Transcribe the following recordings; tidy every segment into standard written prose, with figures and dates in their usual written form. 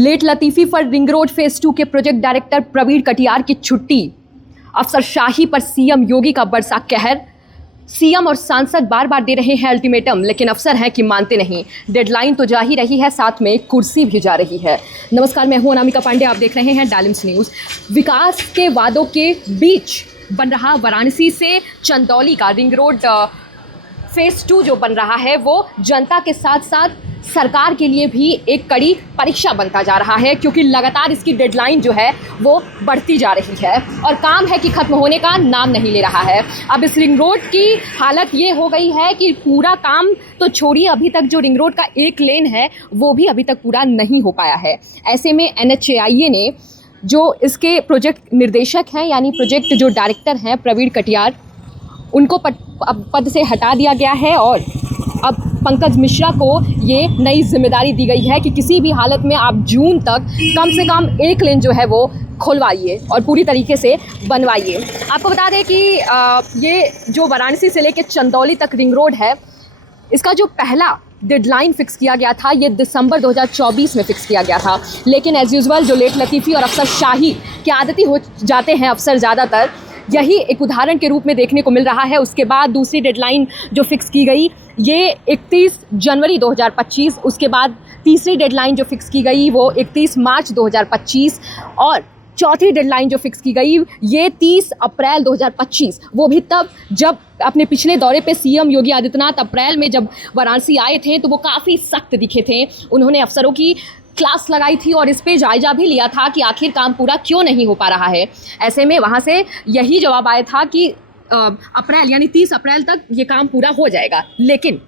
Late लतीफ़ी पर ring road phase 2 के project director Praveen Katiyar की छुट्टी। अफसरशाही पर सीएम योगी का बरसा कहर। सीएम और सांसद बार बार दे रहे हैं अल्टीमेटम, लेकिन अफसर हैं कि मानते नहीं। डेडलाइन तो जा ही रही है, साथ में कुर्सी भी जा रही है। नमस्कार, मैं हूं अनामिका पांडे, आप देख रहे हैं डायलम्स न्यूज़। विकास के वादों के बीच बन रहा वाराणसी से चंदौली का रिंग रोड फेज 2 जो बन रहा है, वो जनता के साथ साथ सरकार के लिए भी एक कड़ी परीक्षा बनता जा रहा है, क्योंकि लगातार इसकी डेडलाइन जो है वो बढ़ती जा रही है और काम है कि ख़त्म होने का नाम नहीं ले रहा है। अब इस रिंग रोड की हालत ये हो गई है कि पूरा काम तो छोड़िए, अभी तक जो रिंग रोड का एक लेन है वो भी अभी तक पूरा नहीं हो पाया है। ऐसे में NHAI ने जो इसके प्रोजेक्ट निर्देशक हैं, यानी प्रोजेक्ट जो डायरेक्टर हैं प्रवीण कटियार, उनको पद से हटा दिया गया है और अब पंकज मिश्रा को ये नई जिम्मेदारी दी गई है कि किसी भी हालत में आप जून तक कम से कम एक लेन जो है वो खुलवाइए और पूरी तरीके से बनवाइए। आपको बता दें कि ये जो वाराणसी से लेकर चंदौली तक रिंग रोड है, इसका जो पहला डेडलाइन फिक्स किया गया था ये दिसंबर 2024 में फिक्स किया गया था, लेकिन एज़ यूजुअल जो लेट लतीफ़ी और अफसरशाही के आदती हो जाते हैं अफसर ज़्यादातर, यही एक उदाहरण के रूप में देखने को मिल रहा है। उसके बाद दूसरी डेडलाइन जो फिक्स की गई ये 31 जनवरी 2025, उसके बाद तीसरी डेडलाइन जो फिक्स की गई वो 31 मार्च 2025 और चौथी डेडलाइन जो फिक्स की गई ये 30 अप्रैल 2025, वो भी तब जब अपने पिछले दौरे पे सीएम योगी आदित्यनाथ अप्रैल में जब वाराणसी आए थे तो वो काफ़ी सख्त दिखे थे। उन्होंने अफसरों की क्लास लगाई थी और इस पे जायजा भी लिया था कि आखिर काम पूरा क्यों नहीं हो पा रहा है। ऐसे में वहाँ से यही जवाब आया था कि अप्रैल यानी 30 अप्रैल तक ये काम पूरा हो जाएगा। लेकिन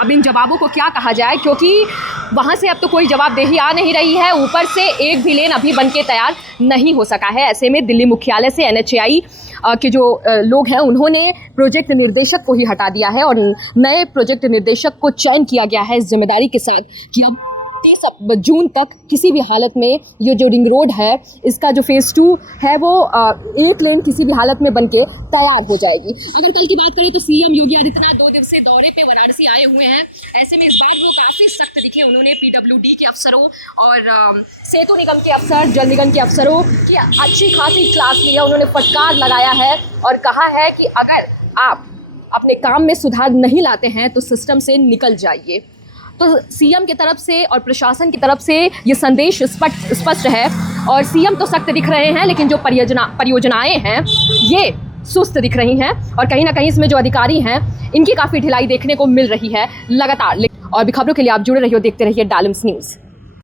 अब इन जवाबों को क्या कहा जाए, क्योंकि वहाँ से अब तो कोई जवाबदेही आ नहीं रही है, ऊपर से एक भी लेन अभी बन के तैयार नहीं हो सका है। ऐसे में दिल्ली मुख्यालय से NHAI के जो लोग हैं उन्होंने प्रोजेक्ट निर्देशक को ही हटा दिया है और नए प्रोजेक्ट निर्देशक को चयन किया गया है इस जिम्मेदारी के साथ कि अब 30 जून तक किसी भी हालत में ये जो रिंग रोड है इसका जो फेज़ 2 है वो एक लेन किसी भी हालत में बनके तैयार हो जाएगी। अगर कल की बात करें तो सीएम योगी आदित्यनाथ 2 दिवसीय दौरे पे वाराणसी आए हुए हैं। ऐसे में इस बार वो काफ़ी सख्त दिखे। उन्होंने PWD के अफसरों और सेतु निगम के अफसर, जल निगम के अफसरों की अच्छी खासी क्लास ली है। उन्होंने फटकार लगाया है और कहा है कि अगर आप अपने काम में सुधार नहीं लाते हैं तो सिस्टम से निकल जाइए। तो सीएम की तरफ से और प्रशासन की तरफ से ये संदेश स्पष्ट है और सीएम तो सख्त दिख रहे हैं, लेकिन जो परियोजनाएं हैं ये सुस्त दिख रही हैं और कहीं ना कहीं इसमें जो अधिकारी हैं इनकी काफ़ी ढिलाई देखने को मिल रही है लगातार। और भी खबरों के लिए आप जुड़े रहिए, देखते रहिए डायलम्स न्यूज़।